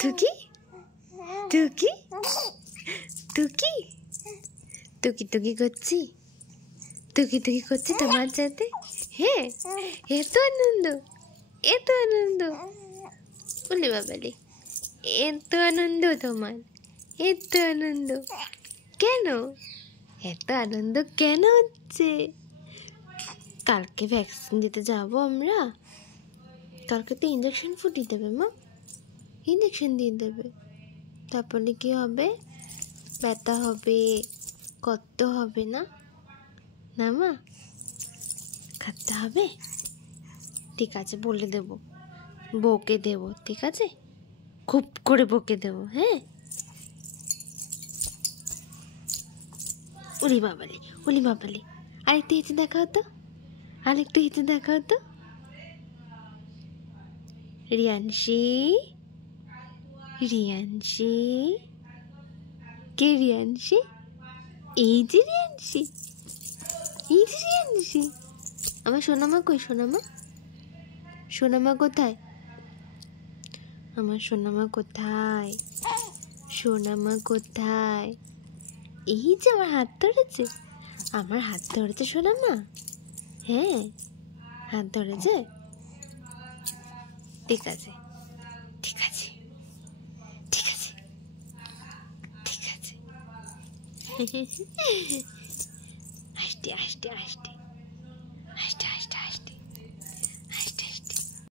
টুকি টুকি টুকি টুকি টুকি করছি টুকি টুকি করছি তোমার সাথে। হ্যাঁ, এত আনন্দ, এত আনন্দ। বলি বাবালি, এত আনন্দ তোমার, এত আনন্দ কেন? এত আনন্দ কেন হচ্ছে? কালকে ভ্যাকসিন দিতে যাবো আমরা। কালকে তো ইঞ্জেকশন ফুটিয়ে দেবে মা, ইঞ্জেকশন দিয়ে দেবে। তারপরে কি হবে? ব্যথা হবে, কত হবে না না মা? খাতে হবে। ঠিক আছে, বলে দেবো, বকে দেবো, ঠিক আছে, খুব করে বকে দেবো। হ্যাঁ, ওলি বাবালি, ওলি বাবালি, আরেকটু হেঁটে দেখাও তো, আরেকটু হেঁটে দেখাও তো। রিয়ানশি, রিয়ানশি, কে রিয়ানশি? এই যে রিয়ানশি, এই যে রিয়ানশি। আমার সোনামা কই? সোনামা, সোনামা কোথায়? আমার সোনামা কোথায়? সোনামা কোথায়? এই যে আমার হাত ধরেছে, আমার হাত ধরেছে সোনামা। হ্যাঁ, হাত ধরেছে। ঠিক আছে, ঠিক আছে, ঠিক আছে, ঠিক আছে। আস্তে আস্তে আস্তে।